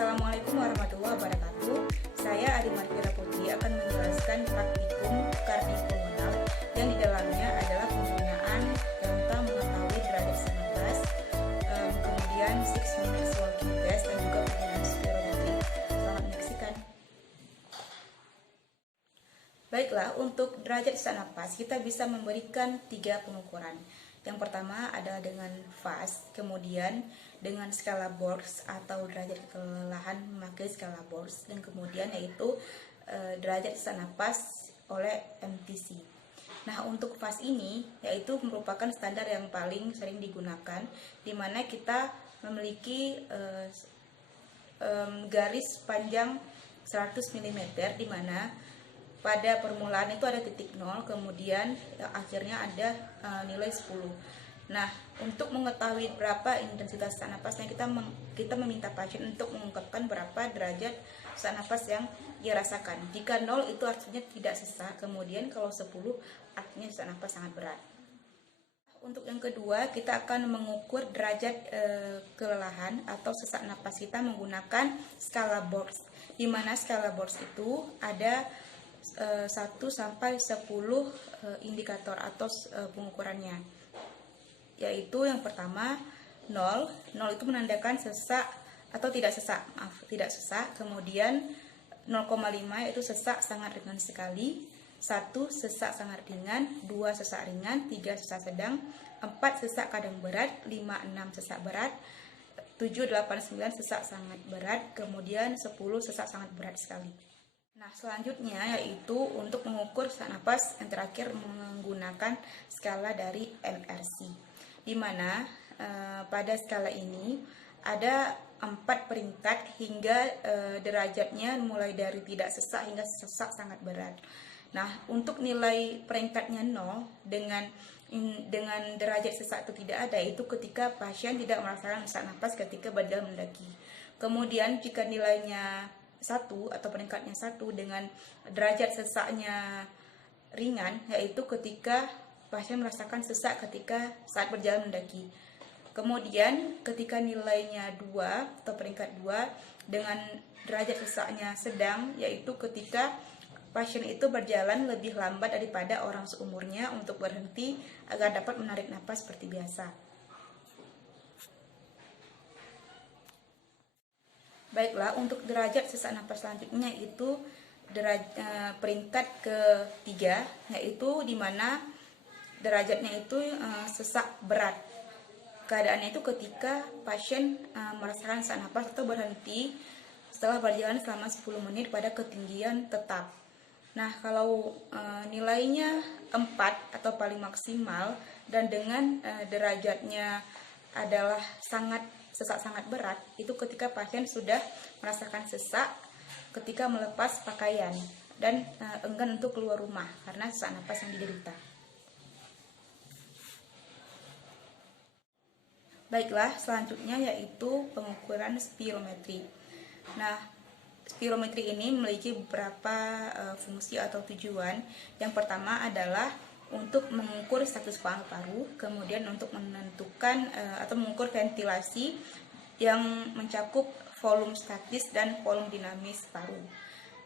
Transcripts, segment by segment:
Assalamualaikum warahmatullahi wabarakatuh. Saya Adi Marfira Putri akan menjelaskan praktikum kardiofungal yang di dalamnya adalah penggunaan tentang mengetahui derajat nafas, kemudian 6 minutes walking test dan juga penggunaan spirometri. Selamat menyaksikan. Baiklah, untuk derajat sesak napas kita bisa memberikan 3 pengukuran. Yang pertama adalah dengan fast, kemudian dengan skala Borg atau derajat kelelahan memakai skala Borg, dan kemudian yaitu derajat sesak napas oleh MTC. Nah, untuk fast ini yaitu merupakan standar yang paling sering digunakan, di mana kita memiliki garis panjang 100 mm, di mana pada permulaan itu ada titik 0, kemudian akhirnya ada nilai 10. Nah, untuk mengetahui berapa intensitas sesak napasnya, kita meminta pasien untuk mengungkapkan berapa derajat sesak napas yang dia rasakan. Jika 0 itu artinya tidak sesak, kemudian kalau 10 artinya sesak napas sangat berat. Untuk yang kedua, kita akan mengukur derajat kelelahan atau sesak napas kita menggunakan skala Borg, di mana skala Borg itu ada 1 sampai 10 indikator atau pengukurannya, yaitu yang pertama 0 itu menandakan sesak atau tidak sesak, tidak sesak. Kemudian 0,5 yaitu sesak sangat ringan sekali, 1 sesak sangat ringan, 2 sesak ringan, 3 sesak sedang, 4 sesak kadang berat, 5, 6 sesak berat, 7, 8, 9 sesak sangat berat, kemudian 10 sesak sangat berat sekali. Nah, selanjutnya yaitu untuk mengukur sesak napas yang terakhir menggunakan skala dari MRC, di mana pada skala ini ada 4 peringkat hingga derajatnya mulai dari tidak sesak hingga sesak sangat berat. Nah, untuk nilai peringkatnya 0 dengan derajat sesak itu tidak ada, itu ketika pasien tidak merasakan sesak napas ketika berjalan mendaki. Kemudian jika nilainya 1 atau peringkatnya 1 dengan derajat sesaknya ringan, yaitu ketika pasien merasakan sesak ketika saat berjalan mendaki. Kemudian ketika nilainya 2 atau peringkat 2 dengan derajat sesaknya sedang, yaitu ketika pasien itu berjalan lebih lambat daripada orang seumurnya untuk berhenti agar dapat menarik napas seperti biasa. Baiklah, untuk derajat sesak napas selanjutnya itu peringkat ketiga, yaitu di mana derajatnya itu sesak berat. Keadaannya itu ketika pasien merasakan sesak napas atau berhenti setelah berjalan selama 10 menit pada ketinggian tetap. Nah, kalau nilainya 4 atau paling maksimal dan dengan derajatnya adalah sesak sangat berat, itu ketika pasien sudah merasakan sesak ketika melepas pakaian dan enggan untuk keluar rumah karena sesak napas yang diderita. Baiklah, selanjutnya yaitu pengukuran spirometri. Nah, spirometri ini memiliki beberapa fungsi atau tujuan. Yang pertama adalah untuk mengukur status paru-paru, kemudian untuk menentukan atau mengukur ventilasi yang mencakup volume statis dan volume dinamis paru.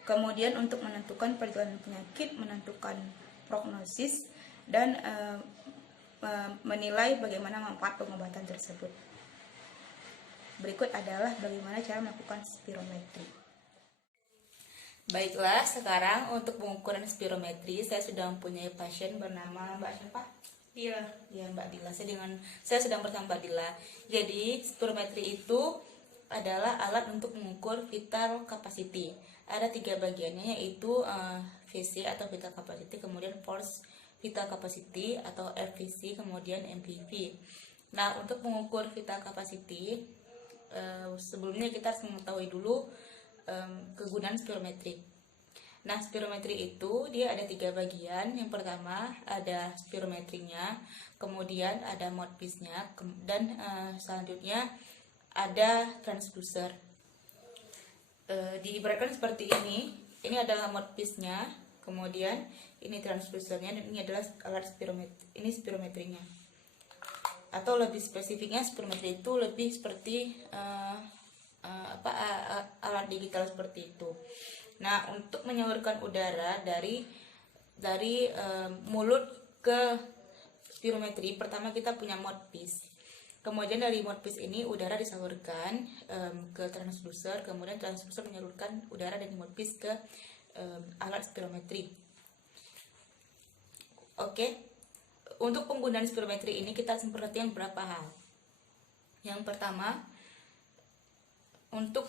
Kemudian untuk menentukan perjalanan penyakit, menentukan prognosis, dan menilai bagaimana manfaat pengobatan tersebut. Berikut adalah bagaimana cara melakukan spirometri. Baiklah, sekarang untuk pengukuran spirometri saya sudah mempunyai pasien bernama Mbak siapa? Dila. Ya, Mbak Dila. Saya sedang bersama Mbak Dila. Jadi, spirometri itu adalah alat untuk mengukur vital capacity. Ada 3 bagiannya, yaitu VC atau vital capacity, kemudian force vital capacity atau FVC, kemudian MPV. Nah, untuk mengukur vital capacity, sebelumnya kita harus mengetahui dulu kegunaan spirometri. Nah, spirometri itu dia ada 3 bagian. Yang pertama ada spirometrinya, kemudian ada mouthpiece-nya, dan selanjutnya ada transducer. Diibaratkan seperti ini adalah mouthpiece-nya, kemudian ini transducernya, dan ini adalah alat spirometri. Ini spirometrinya. Atau lebih spesifiknya, spirometri itu lebih seperti alat digital seperti itu. Nah, untuk menyalurkan udara dari mulut ke spirometri, pertama kita punya mouthpiece. Kemudian dari mouthpiece ini udara disalurkan ke transducer, kemudian transducer menyalurkan udara dari mouthpiece ke alat spirometri. Oke. Untuk penggunaan spirometri ini kita harus memperhatikan beberapa hal. Yang pertama, untuk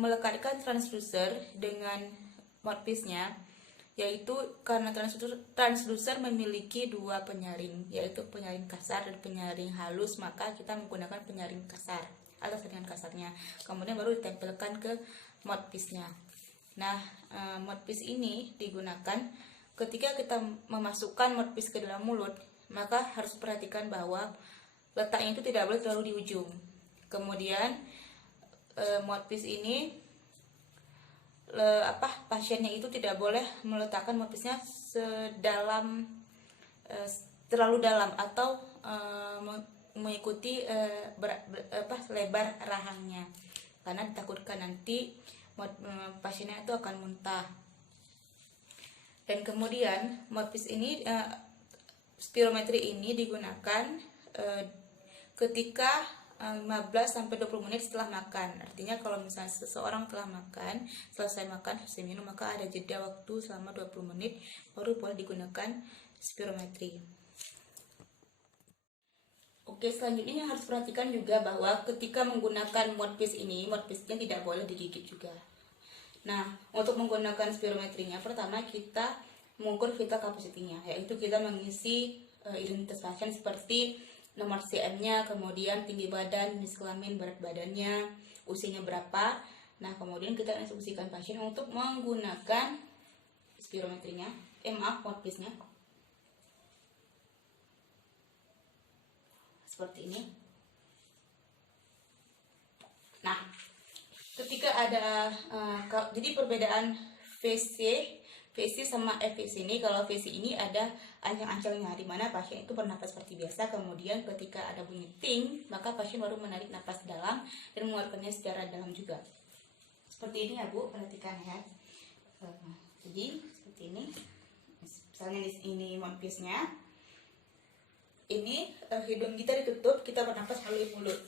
melekatkan transducer dengan mouthpiece-nya, yaitu karena transducer memiliki dua penyaring, yaitu penyaring kasar dan penyaring halus, maka kita menggunakan penyaring kasar atau saringan kasarnya, kemudian baru ditempelkan ke mouthpiece-nya. Nah, mouthpiece ini digunakan ketika kita memasukkan mouthpiece ke dalam mulut, maka harus perhatikan bahwa letaknya itu tidak boleh terlalu di ujung. Kemudian mouthpiece ini pasiennya itu tidak boleh meletakkan mouthpiece-nya terlalu dalam atau mengikuti lebar rahangnya, karena ditakutkan nanti pasiennya itu akan muntah. Dan kemudian mouthpiece ini spirometri ini digunakan ketika 15-20 menit setelah makan. Artinya kalau misalnya seseorang telah makan, selesai makan, selesai minum, maka ada jeda waktu selama 20 menit baru boleh digunakan spirometri. Oke, selanjutnya yang harus perhatikan juga bahwa ketika menggunakan mouthpiece ini, mouthpiece-nya tidak boleh digigit juga. Nah, untuk menggunakan spirometrinya, pertama kita mengukur vital capacity-nya, yaitu kita mengisi identitas pasien seperti nomor CM-nya, kemudian tinggi badan, jenis kelamin, berat badannya, usianya berapa. Nah, kemudian kita instruksikan pasien untuk menggunakan spirometrinya, mouthpiece-nya. Seperti ini. Nah, ketika ada jadi perbedaan VC sama FVC ini, kalau VC ini ada ancang-ancangnya, di mana pasien itu bernapas seperti biasa, kemudian ketika ada bunyi ting, maka pasien baru menarik napas dalam dan mengeluarkannya secara dalam juga. Seperti ini ya Bu, perhatikan ya. Jadi seperti ini, misalnya ini mouthpiece-nya, ini hidung kita ditutup, kita bernapas melalui mulut.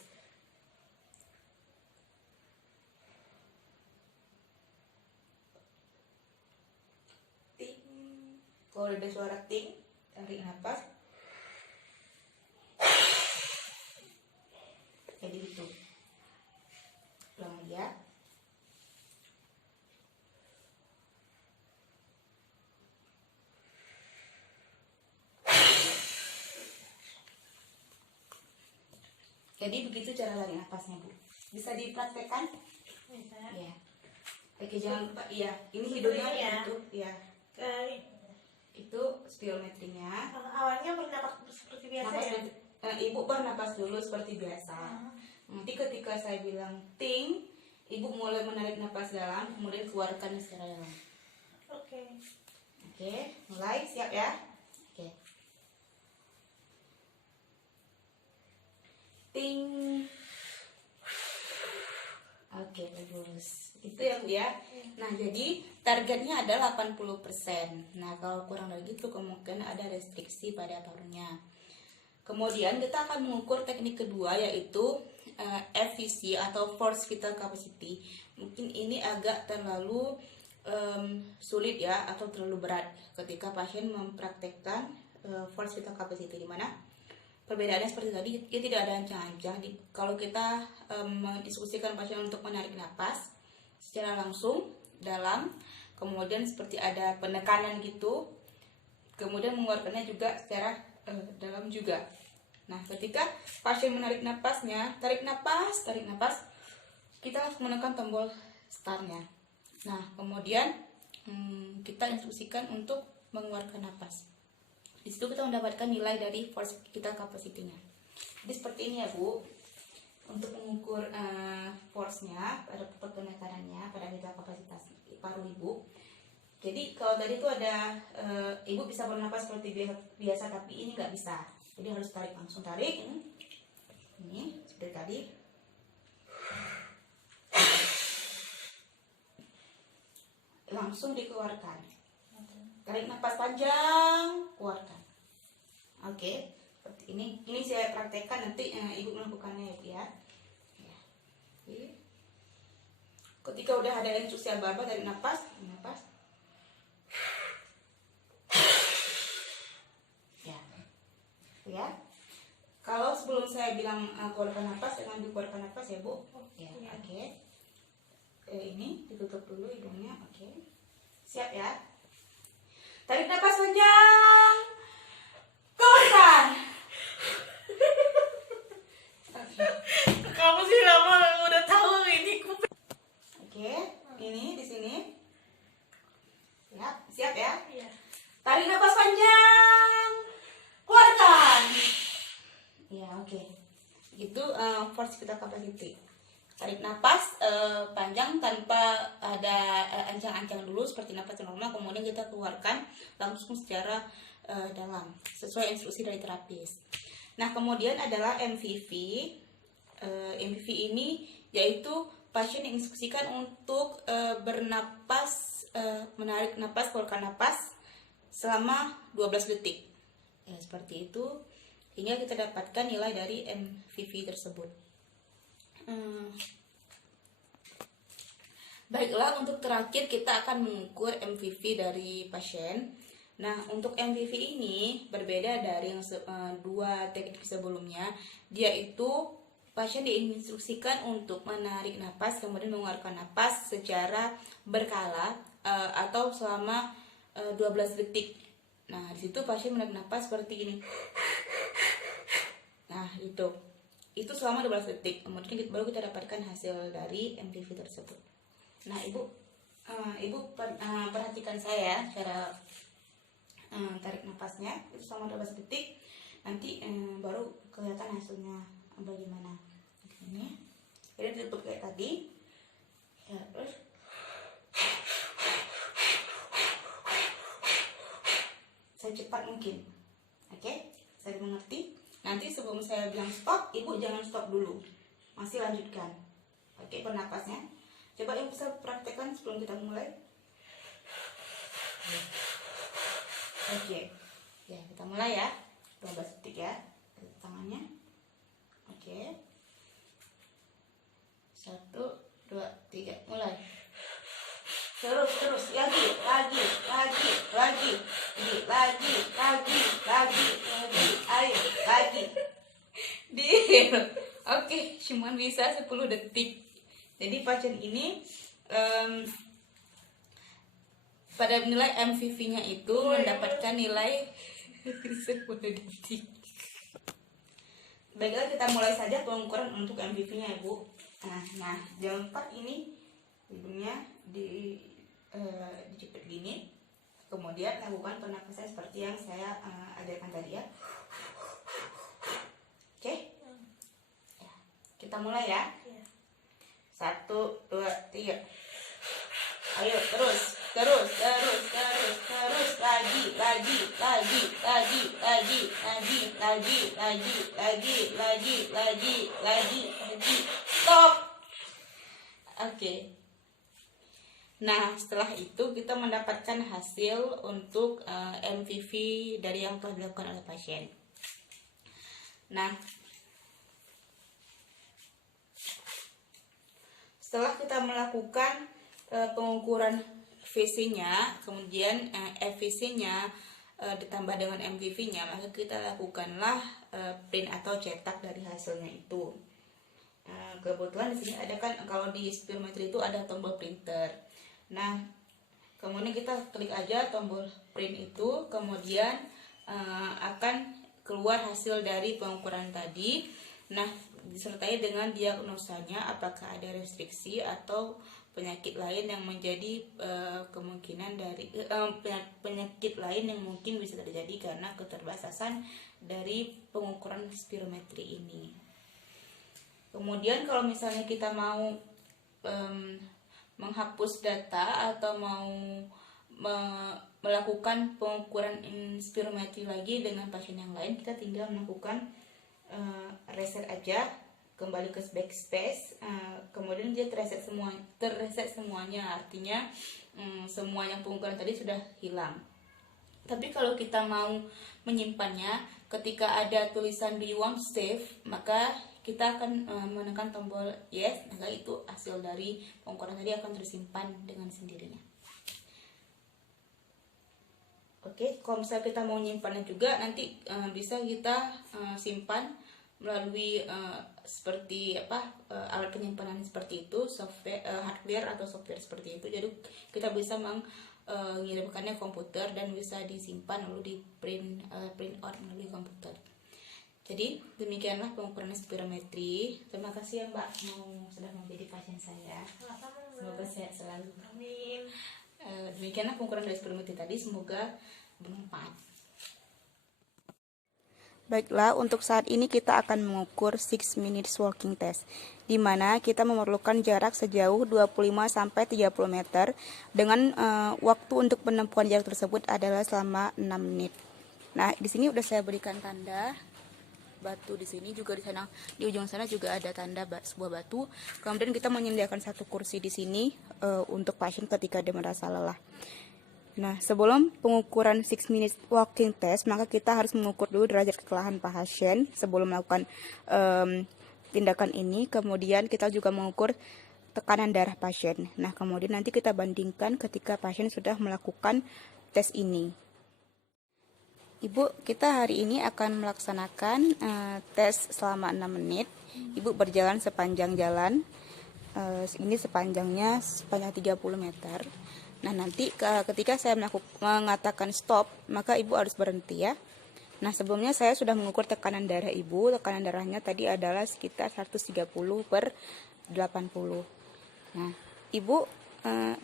Kalau ada suara ting, tarik nafas. Jadi itu. Ulang lagi ya. Jadi begitu cara tarik nafasnya Bu. Bisa dipraktekkan? Bisa. Ya. Oke, jangan lupa. Iya, ini hidungnya ditutup ya. Itu spirometrinya. Awalnya bernapas seperti biasa ya? Ibu bernapas dulu seperti biasa. Nanti ketika saya bilang ting, ibu mulai menarik napas dalam, kemudian keluarkan secara dalam. Oke. Oke, mulai, siap ya? Oke. Ting. Oke, bagus. Itu ya Bu ya. Nah, jadi targetnya adalah 80%. Nah, kalau kurang dari itu kemungkinan ada restriksi pada parunya. Kemudian kita akan mengukur teknik kedua, yaitu FVC atau Force Vital Capacity. Mungkin ini agak terlalu sulit ya, atau terlalu berat ketika pasien mempraktekkan Force Vital Capacity, di mana perbedaannya seperti tadi, dia tidak ada ancang-ancang. Kalau kita menginstruksikan pasien untuk menarik napas secara langsung dalam, kemudian seperti ada penekanan gitu, kemudian mengeluarkannya juga secara dalam juga. Nah, ketika pasien menarik napasnya, tarik napas, kita harus menekan tombol startnya. Nah, kemudian kita instruksikan untuk mengeluarkan napas. Di situ kita mendapatkan nilai dari force vital capacity-nya. Jadi seperti ini ya Bu, untuk mengukur force-nya pada penekanannya pada vital kapasitas paru ibu. Jadi kalau tadi itu ada ibu bisa bernapas seperti biasa, tapi ini nggak bisa. Jadi harus langsung tarik ini seperti tadi. langsung dikeluarkan. Tarik nafas panjang, keluarkan. Oke, seperti ini. Ini saya praktekkan, nanti ibu melakukannya ya. Oke. Ketika udah ada instruksi aba-aba, tarik nafas. Ya. Kalau sebelum saya bilang keluarkan nafas, jangan dikeluarkan nafas ya Bu. Ya, oke. Ini ditutup dulu hidungnya, oke. Siap ya. Tarik nafas panjang. Keluarkan. Oke. Kamu sih lama udah tahu ini. Oke, ini di sini. Siap ya. Iya. Tarik nafas panjang. Keluarkan. Ya, oke. Itu force vital capacity. Tarik nafas panjang tanpa ada ancang-ancang dulu seperti nafas normal, kemudian kita keluarkan langsung secara dalam sesuai instruksi dari terapis. Nah, kemudian adalah MVV. MVV ini yaitu pasien diinstruksikan untuk bernapas, menarik napas, keluarkan napas selama 12 detik. Ya, seperti itu hingga kita dapatkan nilai dari MVV tersebut. Baiklah, untuk terakhir kita akan mengukur MVV dari pasien. Nah, untuk MVV ini berbeda dari yang dua teknik sebelumnya. Dia itu pasien diinstruksikan untuk menarik napas kemudian mengeluarkan napas secara berkala atau selama 12 detik. Nah, di situ pasien menarik napas seperti ini. Nah, itu selama 12 detik. Kemudian baru kita dapatkan hasil dari MVV tersebut. Nah, ibu perhatikan saya cara tarik napasnya itu selama 12 detik. Nanti baru kelihatan hasilnya bagaimana. Ini ditutup kayak tadi. Ya, terus secepat mungkin. Oke, saya mengerti. Nanti sebelum saya bilang stop, ibu jangan stop dulu, masih lanjutkan. Oke, bernapasnya. Coba ibu bisa praktekkan sebelum kita mulai. Oke, ya kita mulai ya. 12 detik ya, tangannya. Oke, 1, 2, 3, mulai. Terus lagi, ayo lagi. Oke, cuman bisa 10 detik. Jadi pasien ini pada nilai MVV-nya itu mendapatkan nilai 10 detik. Baiklah, kita mulai saja pengukuran untuk MVV-nya ya Bu. Nah, jam 4 ini hidungnya dijepit gini, kemudian lakukan pernapasan seperti yang saya ajarkan tadi ya. Oke, ya, kita mulai ya. 1, 2, 3. Ayo terus lagi, stop. Oke. Nah, setelah itu kita mendapatkan hasil untuk MVV dari yang telah dilakukan oleh pasien. Nah, setelah kita melakukan pengukuran VC-nya, kemudian FVC-nya ditambah dengan MVV-nya, maka kita lakukanlah print atau cetak dari hasilnya itu. Kebetulan di sini ada kan, kalau di spirometri itu ada tombol printer. Nah, kemudian kita klik aja tombol print itu, kemudian akan keluar hasil dari pengukuran tadi. Nah, disertai dengan diagnosanya apakah ada restriksi atau penyakit lain yang menjadi kemungkinan dari penyakit lain yang mungkin bisa terjadi karena keterbatasan dari pengukuran spirometri ini. Kemudian kalau misalnya kita mau menghapus data atau mau melakukan pengukuran spirometri lagi dengan pasien yang lain, kita tinggal melakukan reset aja kembali ke backspace, kemudian dia terreset semuanya, artinya semuanya pengukuran tadi sudah hilang. Tapi kalau kita mau menyimpannya, ketika ada tulisan do you want to save, maka kita akan menekan tombol yes, maka itu hasil dari pengukuran tadi akan tersimpan dengan sendirinya. Oke, kalau misalnya kita mau nyimpannya juga, nanti bisa kita simpan melalui seperti alat penyimpanan seperti itu, software, hardware atau software seperti itu. Jadi kita bisa mengirimkannya ke komputer dan bisa disimpan lalu di print out melalui komputer. Jadi demikianlah pengukuran spirometri. Terima kasih ya Mbak sudah menjadi pasien saya. Semoga sehat selalu. Amin. Demikianlah pengukuran dari spirometri tadi, semoga bermanfaat. Baiklah, untuk saat ini kita akan mengukur 6 minutes walking test, di mana kita memerlukan jarak sejauh 25-30 meter dengan waktu untuk penempuhan jarak tersebut adalah selama 6 menit. Nah, di sini udah saya berikan tanda batu di sini, juga di sana di ujung sana juga ada tanda sebuah batu. Kemudian kita menyediakan satu kursi di sini untuk pasien ketika dia merasa lelah. Nah, sebelum pengukuran 6 minutes walking test, maka kita harus mengukur dulu derajat kelelahan pasien sebelum melakukan tindakan ini. Kemudian kita juga mengukur tekanan darah pasien. Nah, kemudian nanti kita bandingkan ketika pasien sudah melakukan tes ini. Ibu, kita hari ini akan melaksanakan tes selama 6 menit. Ibu berjalan sepanjang jalan. Ini sepanjang 30 meter. Nah, nanti ketika saya mengatakan stop, maka ibu harus berhenti ya. Nah, sebelumnya saya sudah mengukur tekanan darah ibu. Tekanan darahnya tadi adalah sekitar 130/80. Nah, ibu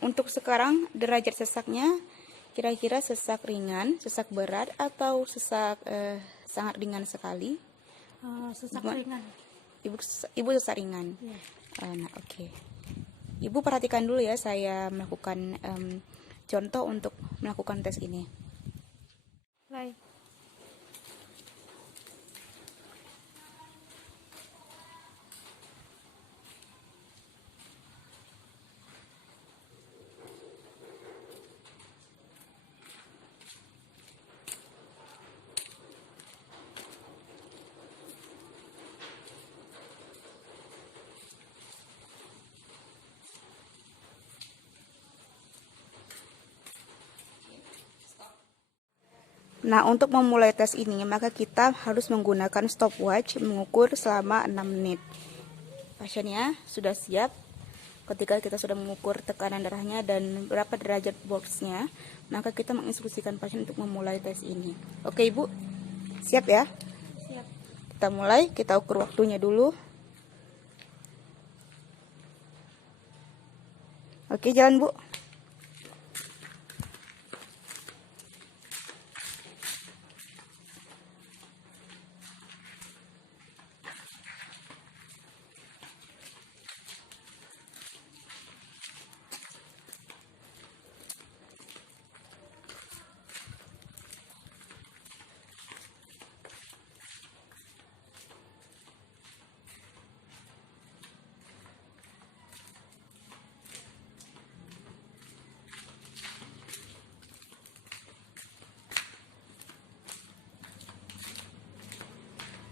untuk sekarang derajat sesaknya kira-kira sesak ringan, sesak berat, atau sesak sangat ringan sekali? Sesak ringan. Ibu sesak ringan. Ya. Nah, oke. Ibu perhatikan dulu ya, saya melakukan contoh untuk melakukan tes ini. Baik. Nah, untuk memulai tes ini, maka kita harus menggunakan stopwatch mengukur selama 6 menit. Pasiennya sudah siap. Ketika kita sudah mengukur tekanan darahnya dan berapa derajat boxnya, maka kita menginstruksikan pasien untuk memulai tes ini. Oke, Ibu? Siap ya? Siap. Kita mulai, kita ukur waktunya dulu. Oke, jalan, Bu.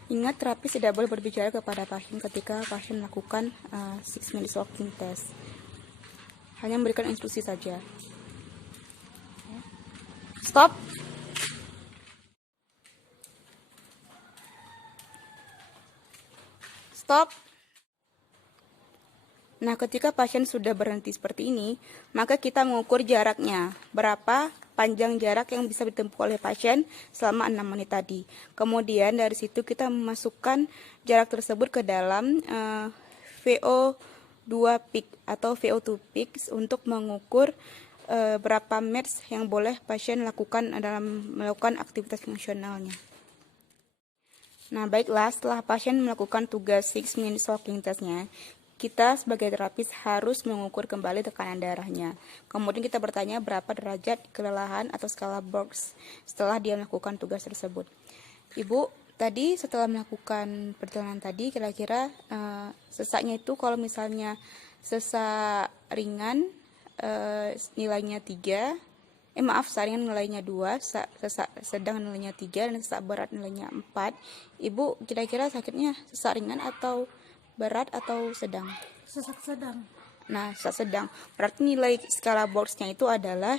Ingat, terapis tidak boleh berbicara kepada pasien ketika pasien melakukan 6 minutes walking test. Hanya memberikan instruksi saja. Stop. Stop. Nah, ketika pasien sudah berhenti seperti ini, maka kita mengukur jaraknya. Berapa panjang jarak yang bisa ditempuh oleh pasien selama 6 menit tadi. Kemudian dari situ kita memasukkan jarak tersebut ke dalam VO2 peak atau VO2 peak untuk mengukur berapa METs yang boleh pasien lakukan dalam melakukan aktivitas fungsionalnya. Nah, baiklah, setelah pasien melakukan tugas 6 minutes walking testnya, kita sebagai terapis harus mengukur kembali tekanan darahnya. Kemudian kita bertanya berapa derajat kelelahan atau skala Borg setelah dia melakukan tugas tersebut. Ibu, tadi setelah melakukan perjalanan tadi, kira-kira sesaknya itu kalau misalnya sesak ringan nilainya 3, sesak ringan nilainya 2, sesak sedang nilainya 3, dan sesak berat nilainya 4. Ibu kira-kira sakitnya sesak ringan atau berat atau sedang? Sesak sedang. Nah, sesak sedang. Berarti nilai skala Borgsnya itu adalah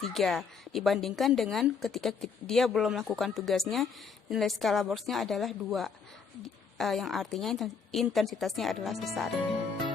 3. Dibandingkan dengan ketika dia belum melakukan tugasnya, nilai skala Borgsnya adalah 2. Yang artinya intensitasnya adalah sesak ringan.